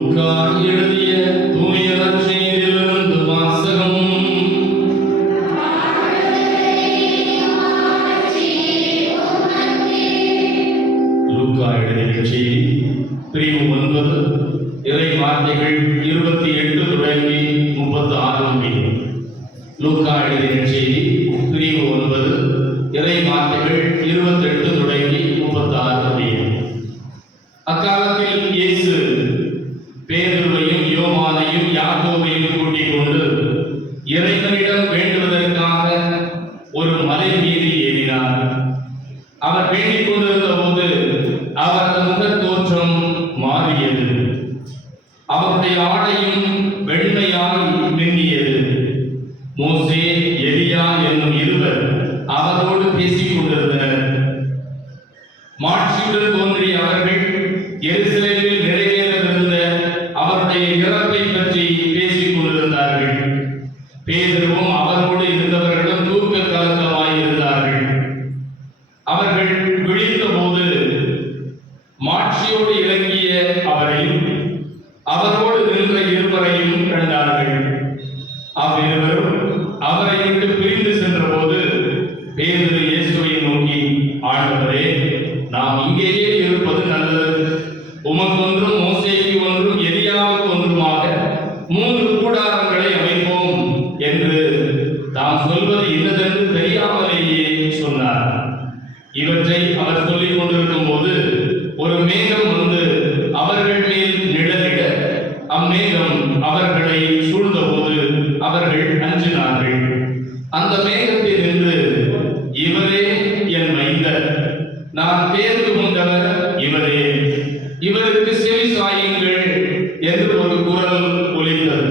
எழுதிய தூய நற்செய்தியிலிருந்து வாசகம். லூக்கா எழுதிய செய்தி பிரிவு 9 இறை வார்த்தைகள் 28 தொடங்கி 36 முடியும். லூக்கா எழுதிய செய்தி பிரிவு 9 இறை வார்த்தைகள் 28 தொடங்கி 36 முடியும். அக்காலத்தில் இயேசு பேதுருவையும் யோவானையும் யாக்கோபையும் கூட்டிக் கொண்டு இறைவனிடம் வேண்டுவதற்காக ஒரு மலை மீது ஏறினார். அவர் வேண்டிக் கொண்டிருந்த போது அவரது முகத் தோற்றம் மாறியது. அவருடைய ஆடையும் வெண்மையாய் மின்னியது. மோசே, எலியா என்னும் இருவர் அவரோடு பேசிக் கொண்டிருந்தனர். மாட்சியுடன் தோன்றிய அவர்கள் எருசலேமில் நிறைவேறவிருந்த அவருடைய இறப்பை பற்றி பேசிக் கொண்டிருந்தார்கள். பேதுருவும் அவரோடு இருந்தவர்களும் தூக்க கலக்கமாயிருந்தார்கள். அவர்கள் விழித்த போது மாட்சியோடு இறங்கிய அவரையும் அவரோடு நின்ற இருவரையும் கண்டார்கள். அவ்விருவரும் அவரை விட்டு பிரிந்து சென்ற போது பேதுரு இயேசுவை நோக்கி, ஆண்டவரே, நாம் இங்கேயே இருப்பது நல்லது. உமக்கொன்றும் மோசேக்கு ஒன்றும் எலியாவுக்கு ஒன்றுமாக 3 கூடாரங்களை அமைப்போம் என்று தாம் சொல்வது இன்னதென்று தெரியாமலேயே சொன்னார். இவற்றை அவர் சொல்லிக் கொண்டிருக்கும் போது ஒரு மேகம் வந்து அவர்கள் மேல் நிழலிட அம்மேகம் அவர்களை சூழ்ந்தபோது அவர்கள் அஞ்சினார்கள். அந்த மேகத்தில் நின்று, இவரே என் மைந்தர், நான் தேர்ந்து கொண்டவர் இவரே, இவருக்கு செவி சாயுங்கள் என்று ஒரு குரல் ஒலித்தது.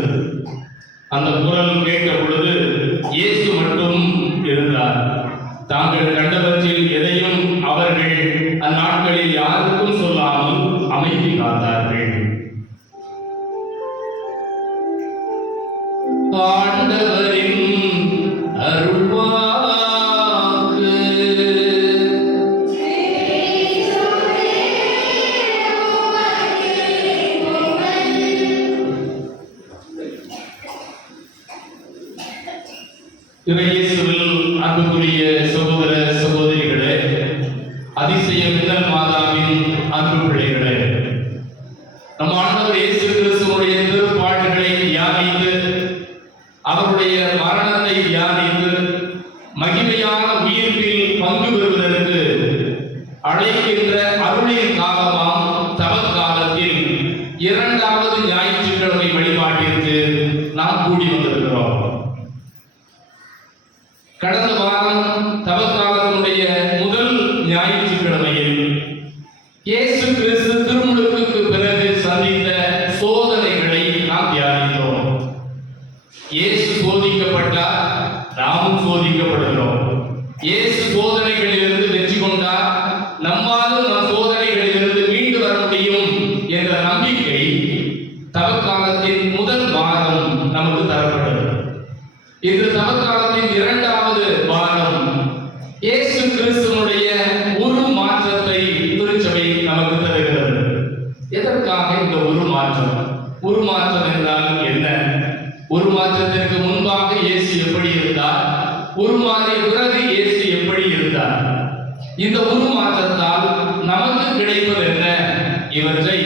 அந்த குரல் கேட்ட பொழுது இயேசு மட்டும் இருந்தார். தாங்கள் கண்டவற்றில் எதையும் அவர்கள் அந்நாட்களில் யாருக்கும் சொல்லாமல் அமைதி காத்தார்கள். ஆண்டவரின் அருள்வாக்கு. இயேசுவில் அன்புக்குரிய சகோதர சகோதரிகளே, அதிசய மின்னல் மாதாவின் அன்பு பிள்ளைகளே, நம் ஆண்டவர் இயேசு கிறிஸ்துவுடைய திருப்பாடுகளை தியானித்து அவருடைய மரணத்தை தியானித்து மகிமையான உயிர்ப்பில் பங்கு பெறுவதற்கு அழைக்கின்ற அருளின் காலமாம் தவக்காலத்தில் 2வது ஞாயிற்றுக்கிழமை வழிபாட்டிற்கு நாம் கூடி வந்திருக்கிறோம். கடந்த வாரம் தவக்காலத்தினுடைய முதல் ஞாயிற்றுக்கிழமையில் இயேசு கிறிஸ்து திருமுழுக்குக்கு பிறகு சந்தித்த சோதனைகளை நாம் தியானித்தோம். இயேசு சோதிக்கப்பட்டார், நாமும் சோதிக்கப்படுகிறோம். இயேசு சோதனைகளிலிருந்து வெற்றி கொண்டார், நம்மாலும் நம் சோதனைகளிலிருந்து மீண்டு வர முடியும் என்ற நம்பிக்கை தவக்காலத்தின் முதல் வாரம் நமக்கு தரப்பட்டது. இந்த தவக்காலத்தின் 2வது வாரம் இயேசு கிறிஸ்துவனுடைய ஒரு மாற்றத்தை திருச்சபை நமக்கு தருகிறது. எதற்காக இந்த ஒரு மாற்றம்? ஒரு மாற்றம் என்றால் என்ன? ஒரு மாற்றத்திற்கு முன்பாக இயேசு எப்படி இருந்தார்? உருமாறிய பிறகு இயேசு எப்படி இருந்தார்? இந்த ஒரு மாற்றத்தால் நமக்கு கிடைப்பது என்ன? இவற்றை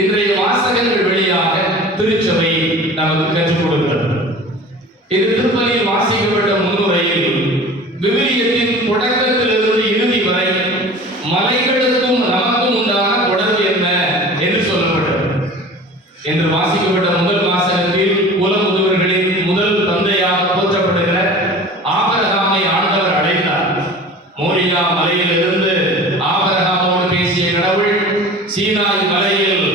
இன்றைய வாசகங்கள் வழியாக திருச்சபை நமக்கு கற்றுக் கொடுக்கிறது. இது திருப்பலியில் வாசிக்கப்பட்ட முன்னுரையில் விவிலியத்தின் தொடக்கத்திலிருந்து இறுதி வரை மலைகளுக்கும் நமக்கும் உண்டான தொடர்பு என்ன என்று சொல்லப்பட்டது. என்று வாசிக்கப்பட்ட முதல் வாசகத்தில் குல முதியவர்களின் முதல் தந்தையாக போற்றப்படுகிற ஆபிரகாமை ஆண்டவர் அழைத்தார். மோரியா மலையிலிருந்து ஆபிரகாமோடு பேசிய கடவுள், சீனாய் மலையில்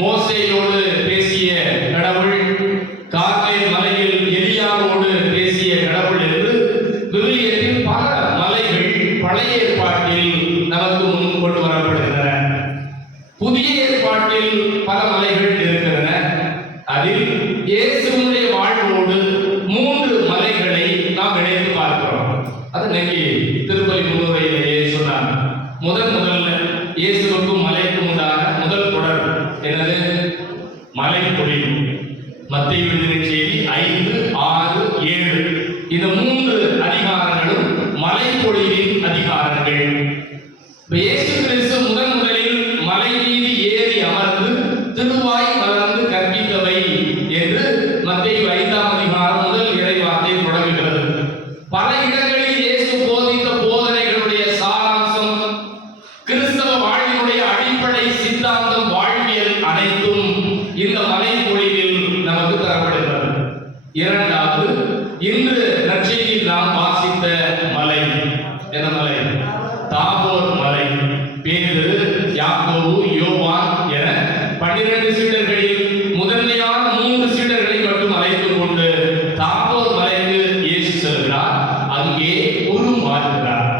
மோசேயோடு பேசிய கடவுள், கார்மேல் மலையில் எலியாவோடு பேசிய கடவுள் என்று விவிலியத்தில் பல மலைகள் பழைய ஏற்பாட்டில் நமக்கு முன் கொண்டு வரப்படுகின்றன. புதிய ஏற்பாட்டில் பல மலைகள் இருக்கின்றன. அதில் இயேசுவினுடைய வாழ்வோடு 3 மலைகளை நாம் இணைத்து பார்க்கிறோம். அது இன்னைக்கு திருப்பலி முன்னுரையிலேயே சொன்னார். முதல்ல இயேசுவுக்கும் மலைக்கும் உண்டான முதல் தொடர் என்னது? மலை பொழிவு. மத்தேயு எழுதின செய்தி 5, 6, 7 இந்த 3 அதிகாரங்களும் மலை பொழிவின் அதிகாரங்கள். இயேசு கிறிஸ்து முதலில் மலை மீது ஏறி அமர்ந்து திருவாய் மலர்ந்து கற்பித்தவை என்று மத்தேயு 5ஆம் அதிகாரம் முதல் இறைவார்த்தை தொடங்குகிறது. பல இடங்களில் இயேசு போதித்த போதனைகளுடைய சாராம்சம், கிறிஸ்தவ வாழ்வினுடைய அடிப்படை சித்தாந்தம், வாழ்வியல் அனைத்தும் இந்த மலை பொழிவில் நமக்கு தரப்படுகிறது. இரண்டாவது, இன்று நற்செய்தியில் நாம் வாசித்த மலை என்ன மலை? தாபோர் மலை. பேதுரு, யாக்கோபு, யோவான் என 12 சீடர்களில் முதன்மையான 3 சீடர்களை மட்டும் அழைத்துக் கொண்டு தாபோர் மலைக்கு இயேசு செல்கிறார். அங்கே உருமாறுகிறார்.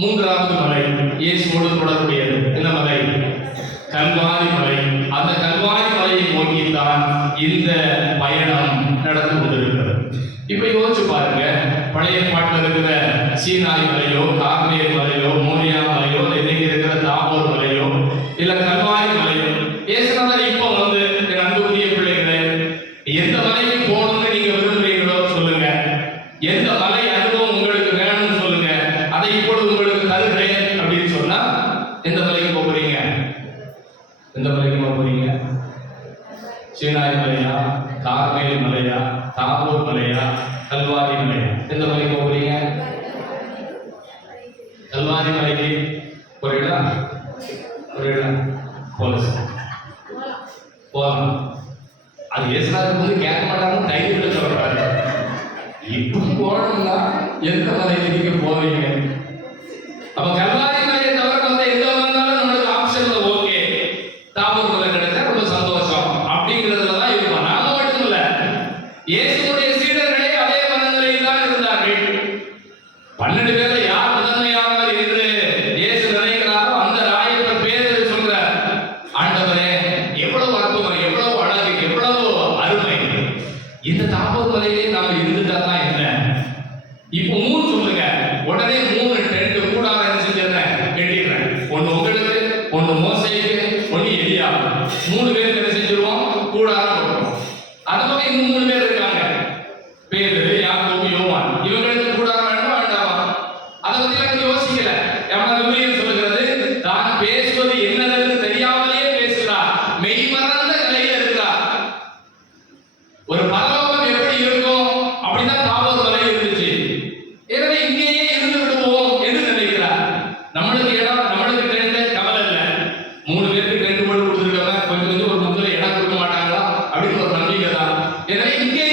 மூன்றாவது மலை இயேசுவோடு தொடர்புடையது. என்ன மலை? கல்வாரி மலை. அந்த கல்வாரி மலையை நோக்கித்தான் இந்த பயணம் நடந்து கொண்டிருக்கிறது. இப்ப யோசிச்சு பாருங்க, பழைய பாட்டில் இருக்கிற சீனாய் மலையோ, கார்மேல் மலையோ, மோரியா மலையோ, இன்னைக்கு இருக்கிற தாபோர் மலையோ, இல்ல கல்வாரி மலையோ, இயேசுநாதர் இப்போ வந்து என் அன்புக்குரிய பிள்ளைகளே, எந்த மலைக்கு போகணும்னு நீங்க விரும்புறீங்களோ சொல்லுங்க. எந்த மலை அனுபவம் உங்களுக்கு வேணும்னு சொல்லுங்க. அதை இப்பொழுது உங்களுக்கு தருகிறேன் அப்படின்னு சொன்னா எந்த மலைக்கு போறீங்க? எந்த மலைக்கு போறீங்க? சீனாய் மலையா, கார்மேல் மலையா, தாபோர் மலையா, கல்வாரி மலையா? எந்த மலைக்கு போறீங்க? கல்வாரி மலைக்கு ஒரு இடம் போகலாம். அது இயேசுநாதர் வந்து கேட்க மாட்டாங்க, தைரியத்தில் சொல்றாரு. இப்போ போகணும்னா எந்த மலைக்கு நீங்க போவீங்க? அப்ப கல்வாரி மலையை தவிர வந்து எங்க வந்தாலும் நம்மளுக்கு ஆப்ஷன்ல ஓகே, தாபோர் மலை கிடைச்சா ரொம்ப சந்தோஷம் அப்படிங்கிறதுல தான் இருப்போம். நாம மட்டும் இல்ல, இயேசுடைய சீடர்களே அதே மனநிலையில் தான் இருந்தார்கள். 12 பேர்ல யார் முதன்மையானவர் என்று இயேசு நினைக்கிறாரோ அந்த ராயப்பர் பேதுரு சொல்றார், ஆண்டவரே எவ்வளவு அற்புதம், எவ்வளவு அழகு, எவ்வளவு அருமை, இந்த தாபோர் மலையிலே நாம இருந்துட்டா தான் என்ன? இப்போ 3 சொல்லுங்க. உடனே 3 டென்ட் கூடாரம் என்ன செஞ்சிடறேன்? கட்டிடுறேன். ஒன்னு உங்களுக்கு, ஒன்னு மோசேக்கு, ஒன்னு எலியா. 3 பேருக்கு என்ன செஞ்சிருவோம்? கூடாரம் போடுறோம். அது போக இன்னும் 3 பேர் இருக்காங்க, பேதுரு, யாக்கோபு, யோவான். இவங்களுக்கு கூடாரம் வேணுமா வேண்டாமா? அதை பத்தி எனக்கு யோசிக்கல. விவிலியம் சொல்லுகிறது, தான் பேசுவது என்னதென்று தெரியாமலே பேசுகிறார், மெய்மறந்த நிலையில இருக்கிறார். ஒரு பரலோகம் எப்படி இருக்கும் அப்படிதான் தாபோர் மலை இருந்துச்சு. எனவே இங்கேயே இருந்து விடுவோம் என்று நினைக்கிறார். நம்மளுக்கு இடம், நம்மளுக்கு டென்ட் கவலை இல்லை. 3 பேருக்கு டென்ட் போட்டு கொடுத்துருக்காங்க, கொஞ்சம் ஒரு முக்கிய இடம் கொடுக்க மாட்டாங்களா அப்படின்னு ஒரு நம்பிக்கை தான். எனவே இங்கே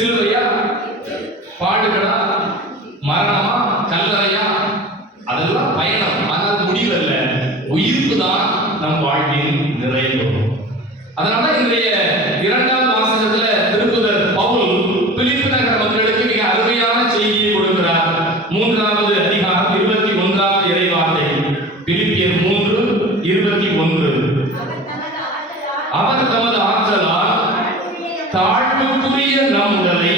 சிலுவையா, பாடுகளா, மரணமா, கல்லறையா, அதெல்லாம் பயணம். ஆனால் முடிவல்ல, உயிர்ப்பு தான் நம் வாழ்வின் நிறைவு. அதனால இன்றைய இரண்டாவது வாசகத்துல திருப்புதர் பவுல் பிலிப்பு நகர மக்களுக்கு மிக அருமையான செய்தியை கொடுக்கிறார். 3வது அதிகாரம் 21வது இறைவார்த்தை. பிலிப்பியர் 3:21. அவர் தமது ஆற்றலால் தாழ்வுக்குரிய நம் உடலை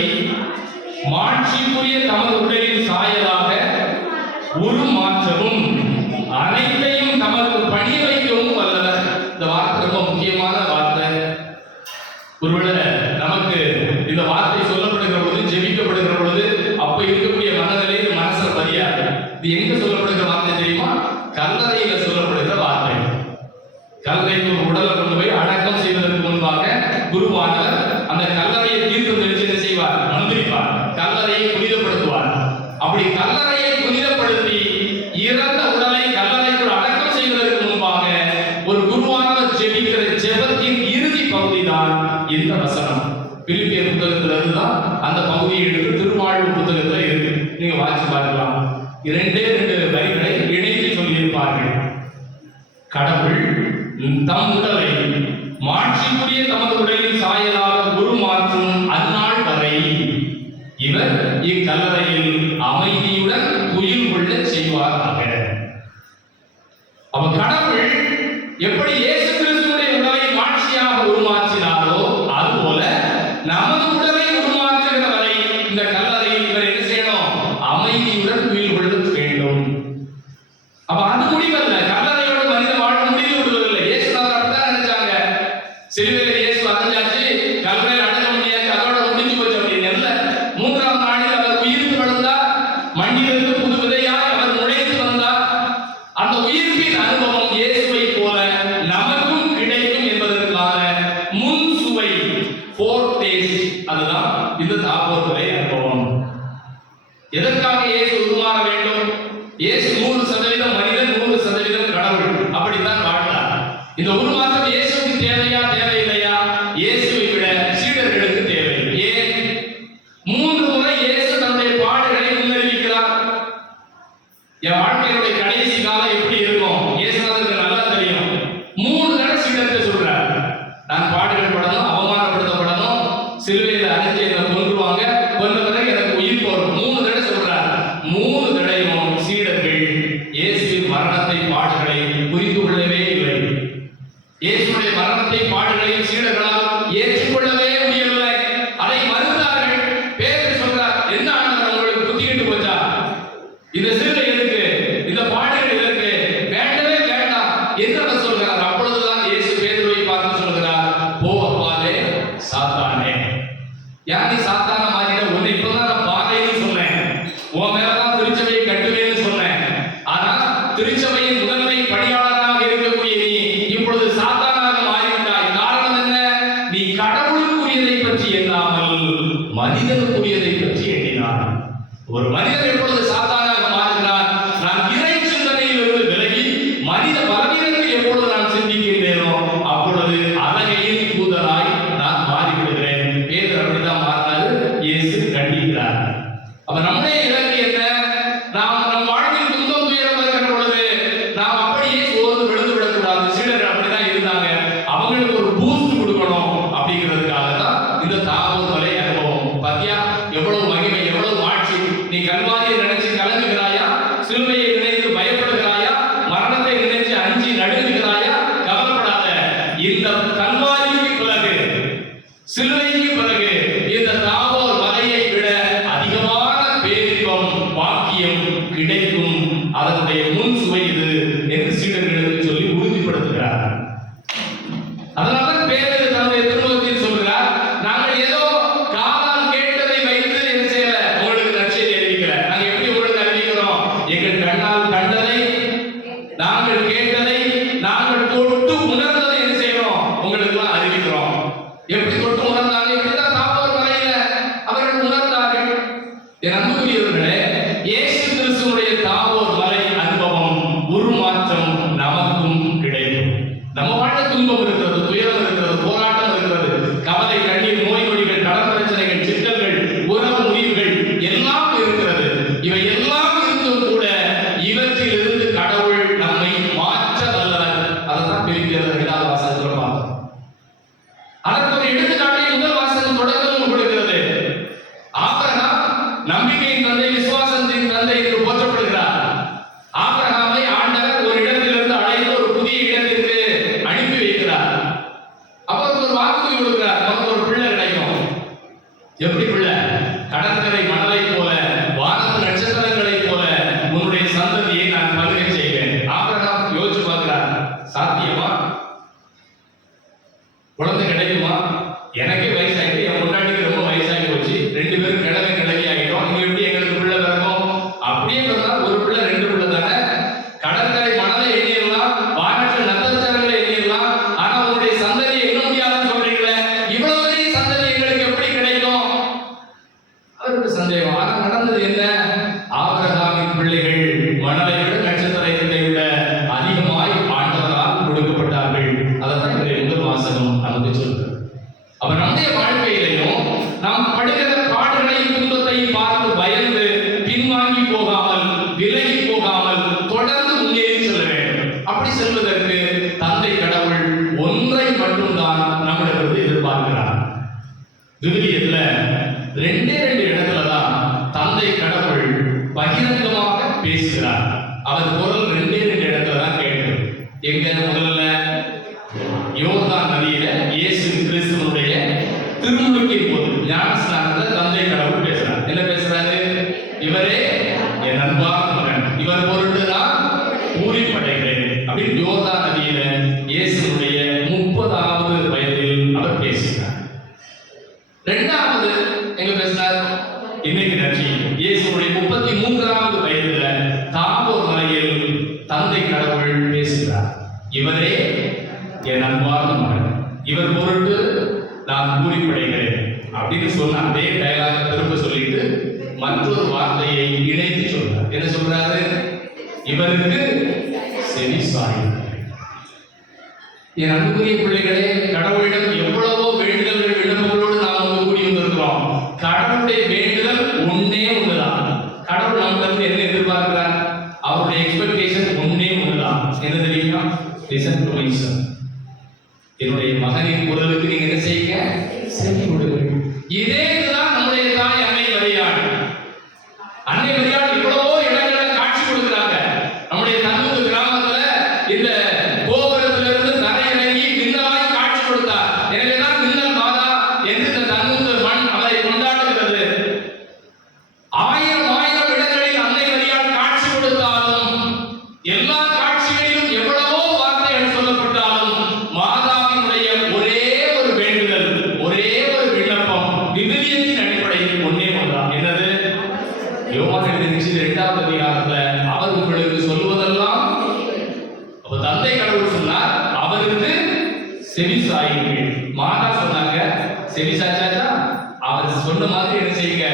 மாட்சிக்குரிய தமது உடலின் சாயலாக உருமாற்றவும் அனைத்தையும் தமக்கு பணிய வைக்கவும் வல்லவர். இந்த வார்த்தை ரொம்ப முக்கியமான வார்த்தை. ஒருவேளை நமக்கு இந்த வார்த்தை சொல்லப்படுகிற பொழுது, ஜெபிக்கப்படுகிற பொழுது, அப்ப இருக்கக்கூடிய மனநிலை மனசுல பதியாது. இது எங்க சொல்லப்படுகிற வார்த்தை தெரியுமா? கல்லறையில சொல்லப்படுகிற வார்த்தை. கல்லறைக்கு ஒரு உடலை கொண்டு போய் அடக்கம் செய்வதற்கு முன்பாக குருவானவர் அந்த கல்லறையை தீர்த்தம் தெளித்து என்ன செய்வார்? மந்திரிப்பார். கல்லறையை புனிதப்படுத்துவார். அப்படி கல்லறையை புனிதப்படுத்தி இறந்த உடலை கல்லறைக்குள் அடக்கம் செய்வதற்கு முன்பாக ஒரு குருவானவர் ஜெபிக்கிற ஜெபத்தின் இறுதி பகுதி தான் இந்த வசனம். பிலிப்பியர் புத்தகத்திலிருந்து தான் அந்த பகுதியை எடுத்து திருவாழ்வு புத்தகத்துல இருக்கு. நீங்க வாசிச்சு பார்க்கலாம். 2 வரிகளை இணைத்து சொல்லியிருப்பார்கள். கடவுள் தம் உடலை மாட்சிக்குரிய தமது உடலின் சாயலாக உருமாற்றும் அந்நாள் வரை இவர் இக்கல்லறையில் அமைதியுடன் உயிர் கொள்ள செய்வாராக. அவ கடவுள் எப்படி இயேசு கிறிஸ்துவினுடைய உடலை மாட்சியாக உருமாற்றினாரோ அதுபோல நமது உடலை உருமாற்றுகிற வரை இந்த கல்லறையில் இவர் என்ன செய்யணும்? அமைதியுடன் உயிர் கொள்ள வேண்டும். அப்ப அது முடிவல்ல. கல்லறையோடு மனித வாழ்வு முடிவு விடுவதில்லை. இயேசுநாதர் அப்படித்தான் நினைச்சாங்க. சிலுவையில் இயேசு அடைஞ்சாச்சு, கல்லறையில் அடங்க முடியாது, அதோட முடிஞ்சு போச்சு அப்படின்னு இல்ல. 3ஆம் நாளில் அவர் உயிர்த்து வந்தார். மண்ணிலிருந்து புது விதையாய் அவர் நுழைத்து வந்தார். அந்த உயிர்ப்பின் அனுபவம் இயேசுவை போல நமக்கும் கிடைக்கும் என்பதற்கான முன் சுவை, ஃபோர்டேஸ்ட், அதுதான் இந்த தாபோர் வரை அனுபவம். எதற்காக இயேசு உருமாற வேண்டும்? இயேசு 100% மனிதன், 100% கடவுள். அப்படித்தான் வாழ்ந்தார். இந்த உருமாற்றம் இயேசுவுக்கு தேவையா, தேவையில்லையா? இயேசுவை விட சீடர்களுக்கு தேவை. ஏன்? 3 முறை இயேசு தன்னுடைய பாடுகளை முன்னறிவிக்கிறார். என் வாழ்க்கையுடைய கடைசி காலம் எப்படி இருக்கும் இயேசுநாதருக்கு நல்லா தெரியும். 3 தடவை சீடருக்கு சொல்றார், நான் பாடுகள் படணும், அவமானப்படுத்தப்படணும், சிலுவையில் அடைஞ்சு என்னை கொன்றுவாங்க, கொன்ற பிறகு எனக்கு உயிர் போகும். 3 தடவை சொல்றார். 3 தடவையும் சீடர்கள் இயேசுவின் மரணத்தை, பாடுகளை புரிந்து கொள்ளவே இல்லை. இயேசுடைய மரணத்தை, பாடுகளையும் சீடர்களால் ஏற்றுக்கொள்ளவே முடியவில்லை. அதை மறுத்தார்கள். பேதுரு சொல்றார், என்ன ஆண்டவர் உங்களுக்கு புத்திக்கிட்டு போச்சா? இந்த சிலுவை எதுக்கு? இந்த பாடுகள் எதற்கு? வேண்டவே வேண்டாம் என்று சொல்கிறார். அப்பொழுதுதான் இயேசு பேதுருவை பார்த்து சொல்கிறார், போ அப்பாலே சாத்தானே. யார் நீ சாத்தான மாறிட? உன்னை இப்பதான் நான் பாறைன்னு சொன்னேன், உன் மேலதான் திருச்சபையை கட்டுவேன்னு சொன்னேன். ஆனா திருச்சபையின் முதன்மை பணியாளராக இருக்கக்கூடிய நீ இப்பொழுது சாத்தானாக மாறிவிட்டாய். காரணம் என்ன? நீ கடவுளுக்குரியதை பற்றி எண்ணாமல் மனிதனுக்குரியதை பற்றி எண்ணினார். ஒரு மனிதன் எப்பொழுது சாத்தானாக மாறுகிறான்? நான் இறை சிந்தனையிலிருந்து விலகி மனித பலவீனத்தில் எப்பொழுது நான் சிந்திக்கின்றேனோ அப்பொழுது அழகையின் தூதராய் நான் மாறிவிடுகிறேன். பேதுரு அப்படிதான் மாறினாரு. இயேசு கண்டிக்கிறார். அப்ப நம்முடைய இலக்கு என்ன? நாம் நம் வாழ்வில் துன்பம் துயரம் வருகிற பொழுது நாம் அப்படியே சோர்ந்து விழுந்து விடக்கூடாது. சீடர்கள் அப்படிதான் இருந்தாங்க. அவங்களுக்கு ஒரு பூஸ்ட் கொடுக்கணும் அப்படிங்கிறதுக்காக தான் இந்த தாபோர் மலை அனுபவம். பாத்தியா எவ்வளவு மகிமை, எவ்வளவு மாட்சி. நீ கல்வாரியை நினைச்சு கலங்குகிறாயா? சிலுவையை நினைத்து பயப்படுகிறாயா? மரணத்தை நினைச்சு அஞ்சி நடுங்குகிறாயா? கவலைப்படாத. இந்த கல்வாரிக்கு பிறகு, சிலுவைக்கு பிறகு இந்த தாபோர் மலையை விட அதிகமான பேரின்பம், பாக்கியம் கிடைக்கும். அதனுடைய முன் சுவை இது என்று சீடர்களுக்கு சொல்லி உறுதிப்படுத்துகிறார். அதனால்தான் பேதுரு தன்னுடைய திருமுகத்தில் சொல்கிறார், நாங்கள் ஏதோ காதால் கேட்டதை வைத்து என்ன செய்யல, உங்களுக்கு நற்செய்தி அறிவிக்கல. நாங்க எப்படி உங்களுக்கு அறிவிக்கிறோம்? எங்கள் கண்ணால் கண்டதை, நாங்கள் கேட்டதை, நாங்கள் தொட்டு உணர்ந்ததை என்ன செய்யறோம்? உங்களுக்கு எல்லாம் அறிவிக்கிறோம். எப்படி தொட்டு உணர்ந்தாங்க? இப்படிதான் எப்படி பிள்ளை? கடற்கரை மணலை போல, வானத்து நட்சத்திரங்களை போல உன்னுடைய சந்ததியை நான் பருகை செய்வேன். ஆபிரகாம் யோசிச்சு பார்க்கிறார், சாத்தியமா? குழந்தை கிடைக்குமா? எனக்கே வயசாகிட்டு, என் முன்னாடிக்கு ரொம்ப வயசாகி போச்சு, 2 பேரும் கிழவி ஆகிட்டோம், இங்க எப்படி எங்களுக்கு பிள்ளை பிறக்கும்? அப்படியே பிறந்தா ஒரு பிள்ளை 2 பிள்ளை தானே. கடற்கரை மணலை எண்ணிடலாம், வானத்தில் நட்சத்திரங்களை எண்ணிடலாம், ஆனா உங்களுடைய சந்ததி எண்ண முடியாதுன்னு சொல்றீங்களே, இவ்வளவு பெரிய சந்ததி எங்களுக்கு எப்படி கிடைக்கும்? அவருக்கு சந்தேகம். ஆனா நடந்தது என்ன? ஆபிரகாமின் பிள்ளைகள் மணலை விட நட்சத்திரத்தை விட அதிகமாய் ஆண்டவரால் கொடுக்கப்பட்டார்கள். அதான் முதல் வாசகம் நமக்கு சொல்றது. அப்ப நம்முடைய வாழ்க்கையிலையும் நாம் படுகிற பாடுகளையும் துன்பத்தையும் பார்த்து பயந்து பின்வாங்கி போகாமல், விலகி போகாமல் தொடர்ந்து முன்னேறி செல்ல வேண்டும். அப்படி செல்வதற்கு தந்தை கடவுள் ஒன்றை மட்டும்தான் நம்மிடமிருந்து எதிர்பார்க்கிறார். விவிலியத்துல 2 இடத்துல தான் தந்தை கடவுள் பகிரங்கமாக பேசுகிறார். அவர் குரல் 2 இடத்துல தான் கேட்கிறது. எங்க? முதல்ல யோர்தான் நதியில இயேசு கிறிஸ்துவனுடைய திருமுழுக்கின் போது ஞானஸ்நானத்துல தந்தை கடவுள் பேசுறார். என்ன பேசுறாரு? இவரே என் அன்பான மகன், இவர் பொருட்டு நான் பூரிப்படைகிறேன் அப்படின்னு யோர்தான் நதியில இயேசுனுடைய 30வது வயதில் அவர் பேசுகிறார். 2வது எங்க பேசினார்? இன்னைக்கு நன்றி இயேசுனுடைய 33வது வயதுல தாபோர் மலையில் தந்தை கடவுள் பேசுகிறார். இவரே என் அன்பான மகன், இவர் பொருட்டு நான் பூரிப்படைகிறேன் அப்படின்னு சொன்ன அதே டயலாக திரும்ப சொல்லிட்டு மற்றொரு வார்த்தையை இணைத்து சொல்றார். என்ன சொல்றாரு? இவருக்கு செவி சாயுங்கள். என் அன்புக்குரிய பிள்ளைகளே, கடவுளிடம் எவ்வளவோ வேண்டுதல்கள் விண்ணப்பங்களோடு நாம் வந்து கூடி வந்திருக்கிறோம். கடவுளுடைய வேண்டுதல் ஒன்னே ஒண்ணுதான். கடவுள் நம்மிடம் என்ன எதிர்பார்க்கிறார்? அவருடைய எக்ஸ்பெக்டேஷன் ஒன்னே ஒண்ணுதான். என்ன தெரியுமா? Listen to my son. என்னுடைய மகனின் குரலுக்கு நீங்க என்ன செய்யுங்க? செவி கொடுங்கள். இதே இதுதான் நம்முடைய தாய் அன்னை மரியாள். அன்னை மரியாள் இவ்வளவோ இடங்களில் காட்சி கொடுக்கிறாங்க. நம்முடைய தன்னூர் கிராமத்துல இந்த கோபுரத்திலிருந்து தரையிறங்கி மின்னலாய் காட்சி கொடுத்தார். எனவேதான் மின்னல் மாதா என்று இந்த தன்னூர் மண் அவரை கொண்டாடுகிறது. 1000 இடங்களில் அன்னை மரியாள் காட்சி கொடுத்தாலும், எல்லா காட்சிகளிலும் எவ்வளவோ வார்த்தைகள் சொல்லப்பட்டாலும், மாதாவினுடைய ஒரே ஒரு வேண்டுதல், ஒரே ஒரு விண்ணப்பம் விவிலியத்தின் அடிப்படையில் ஒன்னே ஒன்றுதான். என்னது? யோவான் எழுதிய 2வது அதிகாரத்துல அவர் உங்களுக்கு சொல்லுவதெல்லாம், அப்ப தந்தை கடவுள் சொன்னார் அவருக்கு செவி சாயுங்கள். மாதா சொன்னாங்க செவி சாய்ச்சாச்சா, அவர் சொன்ன மாதிரி என்ன செய்யுங்க?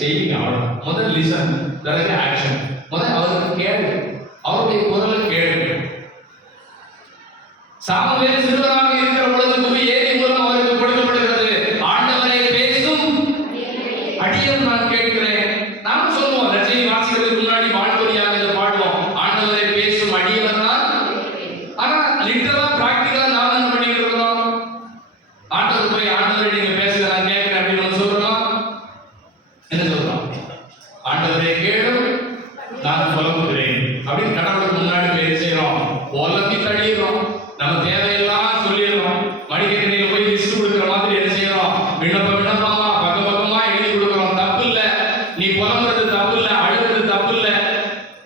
செய்யுங்க. அவ்வளவு. முதல் லிசன், பிறகு ஆக்ஷன். முதல் அவருக்கு கேளு, அவருடைய குரலை கேளு. சாமுவேல் சிறுவராக இருக்கிற பொழுது குவி ஏரி மூலம் அவருக்கு கொடுக்கப்படுகிறது. ஆண்டவரை பேசும் அடியேன் நான் கேட்கிறேன். நாம் சொல்லுவோம், ரச்சனை வாசிக்கிறதுக்கு முன்னாடி வாழ்வழியாக இதை பாடுவோம், ஆண்டவரை பேசும் அடியவன் தான். ஆனா லிட்டரலா பிராக்டிகலா நாம் என்ன பண்ணிட்டு இருக்கிறோம்? ஆண்டவர் போய் ஆண்டவரை நீங்க பேசுங்க நான் கேட்கிறேன் அப்படின்னு சொல்றோம். என்ன சொல்றோம்? ஆண்டவரை கேளும் நான் புலம்புகிறேன் அப்படின்னு கடவுளுக்கு முன்னாடி பேர் செய்யறோம். உலகி தள்ளிடுறோம். நம்ம தேவையெல்லாம் சொல்லிடுறோம். மணிக்கணினியில போய் லிஸ்ட் கொடுக்குற மாதிரி என்ன செய்யறோம்? விண்ணப்பமா பக்கமா எழுதி கொடுக்குறோம். தப்பு இல்ல, நீ புலம்புறது தப்பு இல்ல, அழுகிறது தப்பு இல்ல.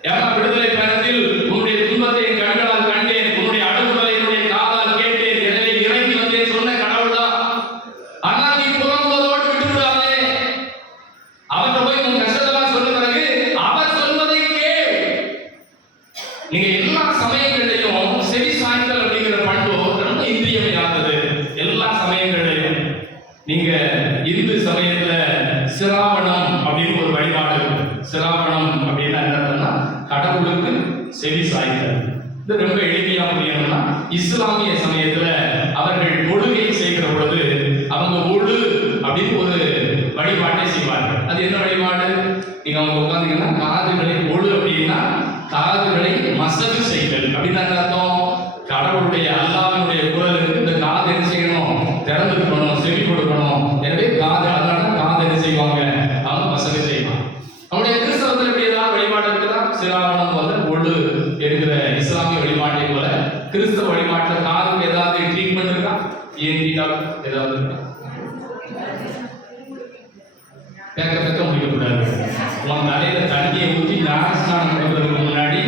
ஏமா விடுதலை பயணத்தில் உன்னுடைய துன்பத்தை என் கண்களால் கண்டேன், உன்னுடைய அழுகுறதை என்னுடைய காதால் கேட்டேன், எனவே இறங்கி வந்தேன் சொன்ன கடவுள் தான். ஆனா நீ புலம்புவதோடு விட்டுவிடாதே. அவர்கிட்ட போய் உன் கஷ்டத்தெல்லாம் சொன்ன பிறகு அவர் சொல்வதை கேள். நீங்க எல்லா சமயங்களிலையும் செவி சாய்த்தல் அப்படிங்கிற பண்பு ரொம்ப இன்றியமையாதது. எல்லா சமயங்களிலையும் நீங்க இந்து சமயத்துல சிராவணம் அப்படின்னு ஒரு வழிபாடு இருக்கு. சிராவணம் அப்படின்னு என்னன்னா கடவுளுக்கு செவி சாய்த்தல். இது ரொம்ப எளிமையா புரியணும்னா, இஸ்லாமிய சமயத்துல அவர்கள் தொழுகை செய்கிற பொழுது அவங்க ஒழு அப்படின்னு ஒரு வழிபாட்டை செய்வார்கள். அது என்ன வழிபாடு? நீங்க அவங்க உட்கார்ந்தீங்கன்னா காதுகளை ஒழு அப்படின்னா காதுகளை மசகு செய்தல் அப்படின்னு அர்த்தம். கடவுளுடைய அல்லாஹ்வுடைய குரலுக்கு இந்த காது என்ன செய்யணும்? திறந்துக்கணும், செவி கொடுக்கணும். எனவே காது, அதனால காது என்ன செய்வாங்க? அவங்க மசகு செய்வாங்க. நம்முடைய கிறிஸ்தவத்தில் எப்படி ஏதாவது வழிபாடு இருக்குதா? சிராவணம் போல ஒழு என்கிற இஸ்லாமிய வழிபாட்டை போல கிறிஸ்தவ வழிபாட்டில் காதுக்கு ஏதாவது ட்ரீட்மெண்ட் இருக்கா? ஏதாவது இருக்கா? பேக்க முடிக்கக்கூடாது. உன் தலையில தண்ணியை ஊற்றி ஸ்நானம் கொடுக்கறதுக்கு முன்னாடி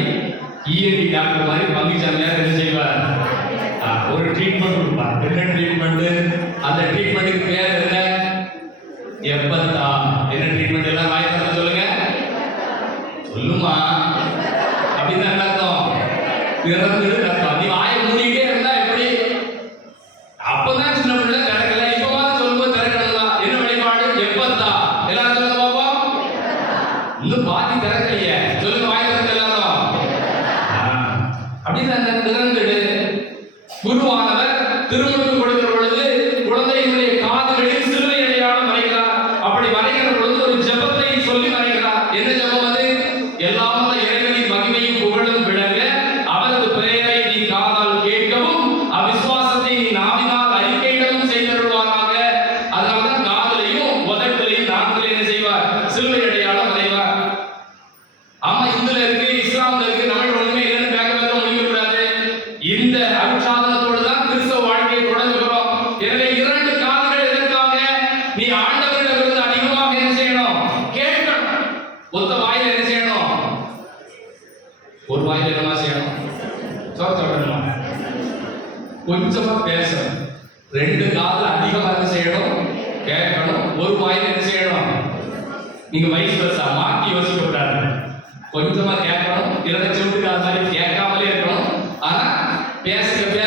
இஎன்டி டாக்டர் மாதிரி பங்குச்சாமியார் என்ன செய்வார்? ஒரு ட்ரீட்மெண்ட் கொடுப்பார். என்ன ட்ரீட்மெண்ட்? அந்த ட்ரீட்மெண்ட்டுக்கு பேர் என்ன? எப்பத்தா. என்ன ட்ரீட்மெண்ட்? எல்லாம் வாய் தர சொல்லுங்க. சொல்லுமா? அப்படின்னு அர்த்தம். திறந்து அர்த்தம். நீ வாயை மூடிட்டே இருந்தா எப்படி? அப்பதான் சின்ன பிள்ளை திறக்கல. இப்ப சொல்லும்போது திறக்கணும். என்ன வழிபாடு? எப்பத்தா. எல்லாரும் சொல்லுங்க பாப்போம். இன்னும் பாதி திறக்கலையே. சொல்லுங்க, வாய் திறந்து எல்லாரும். அப்படிதான் திறந்துடு. குருவானவர் திருமுழுக்கு கொடுக்கிற பொழுது குழந்தையினுடைய காதுகளில் சிலுவை அடையாளம் வரைகிறார். அப்படி வரைகிற பொழுது ஒரு ஜெபத்தை சொல்லி வரைகிறார். என்ன ஜெபம் அது? எல்லாம் இறைவனின் மகிமையும் புகழும் விளங்க அவரது பெயரை நீ காதால் கேட்கவும் அவிசுவாசத்தை நீ நாவினால் அறிக்கையிடவும் செய்தருள்வாராக. அதனால்தான் காதலையும் உதட்டிலையும் நாட்களில் என்ன செய்வார்? சிலுவை அடையாளம் வரைவார். ஆமா, இந்துல இருக்கு, இஸ்லாம்ல இருக்கு, நம்ம ஒண்ணுமே இல்லைன்னு பேக்க முடிக்கக்கூடாது. இந்த அருட்சாதனத்தோடு தான் கிறிஸ்தவ வாழ்க்கையை தொடங்குகிறோம். எனவே 2 காதுகள் எதற்காக? நீ ஆண்டவரிடமிருந்து அதிகமாக என்ன செய்யணும்? கேட்கணும். ஒத்த வாயில என்ன செய்யணும்? ஒரு வாயில என்னமா செய்யணும்? சொல்லணும். கொஞ்சமா பேசணும். 2 காதுல அதிகமாக என்ன செய்யணும்? கேட்கணும். ஒரு வாயில என்ன செய்யணும்? நீங்க வயசு வருஷா மாற்றி யோசிக்க கூடாது. கொஞ்சமா கேட்கணும். இல்லைன்னா சொல்லிட்டு அது மாதிரி கேட்காமலே இருக்கணும். ஆனா பேசிக்கிட்டே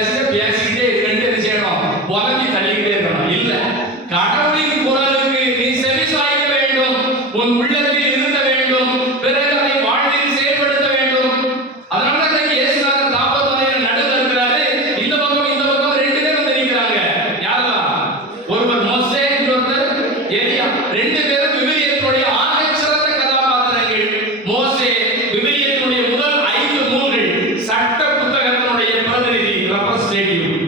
என்ன செய்யணும்? புலம்பி தள்ளிக்கிட்டே இருக்கணும். இல்ல, கடவுளின் குரலுக்கு நீ செவி சாய்க்க வேண்டும். உன் உள்ளத்தில் இருக்க வேண்டும். பிறகு அதை வாழ்வில் செயல்படுத்த வேண்டும். அதனாலதான் இயேசுநாதர் தாபோர் மலையில் நடுவில் இருக்கிறாரு. இந்த பக்கம் 2 பேர் வந்து நிற்கிறாங்க. யாரெல்லாம்? ஒருவர் மோசே, இன்னொருத்தர் எலியா. 2 பேரும் விவிலியத்துடைய ஆகச்சிறந்த கதாபாத்திரங்கள். மோசே விவிலியத்துடைய முதல் 5 நூல்கள், சட்ட புத்தகத்தினுடைய பிரதிநிதி, ரெப்ரசன்டேட்டிவ்.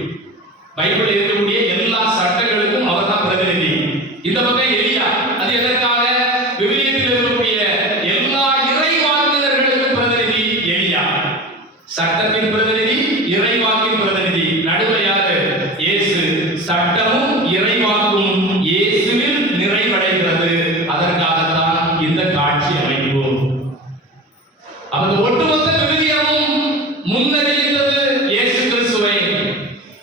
பைபிள் இருக்கக்கூடிய எல்லா சட்டங்களுக்கும் அவர் தான் பிரதிநிதி. இந்த பக்கம் எலியா. அது எதற்காக? விவிலியத்தில் இருக்கக்கூடிய எல்லா இறைவாக்கினர்களுக்கும் பிரதிநிதி எலியா. சட்டத்தின் பிரதிநிதி, இறைவாக்கின் பிரதிநிதி. நடுவில் யாரு? இயேசு. சட்டமும் இறைவாக்கும் இயேசுவில் நிறைவடைகிறது. அதற்காகத்தான் இந்த காட்சி அமைப்பு. அந்த ஒட்டுமொத்த விவிலியமும் முன்னறிந்தது இயேசு கிறிஸ்துவை.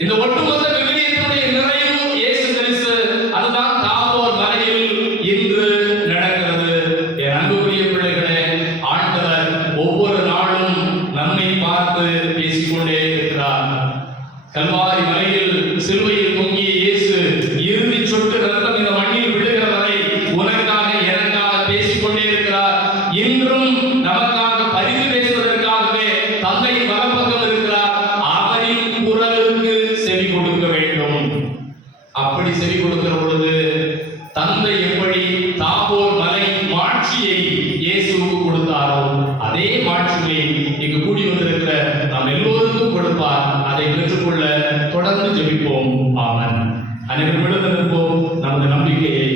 இந்த ஒட்டுமொத்த விவிலியத்தினுடைய நிறைவு இயேசு கிறிஸ்து. அதுதான் தாபோர் மலையில் இன்று நடக்கிறது. என் அன்புக்குரிய பிள்ளைகளே, ஆண்டவர் ஒவ்வொரு நாளும் நம்மை பார்த்து பேசிக்கொண்டே இருக்கிறார். கல்வாரி மலையில் சிலுவையில் தொங்கிய இயேசு இறுதி சொட்டு ரத்தம் இந்த மண்ணில் விழுகிற வரை உனக்காக எனக்காக பேசிக்கொண்டே இருக்கிறார். இன்றும் நமக்காக பரிந்து பேசுவதற்காகவே தந்தை வலப்பக்கம் இருக்கிறார். அவரின் குரலுக்கு செவி கொடுக்க வேண்டும். அப்படி செவி கொடுக்கிற பொழுது தந்தை எப்படி தாபோர் மலை மாட்சியை இயேசுவுக்கு கொடுத்தாரோ அதே மாட்சியை இங்கு கூடி வந்திருக்கிற நாம் எல்லோருக்கும் கொடுப்பார். அதை பெற்றுக்கொள்ள தொடர்ந்து ஜெபிப்போம். ஆமென். அனைவரும் எழுந்து நிற்போம். நமது நம்பிக்கையை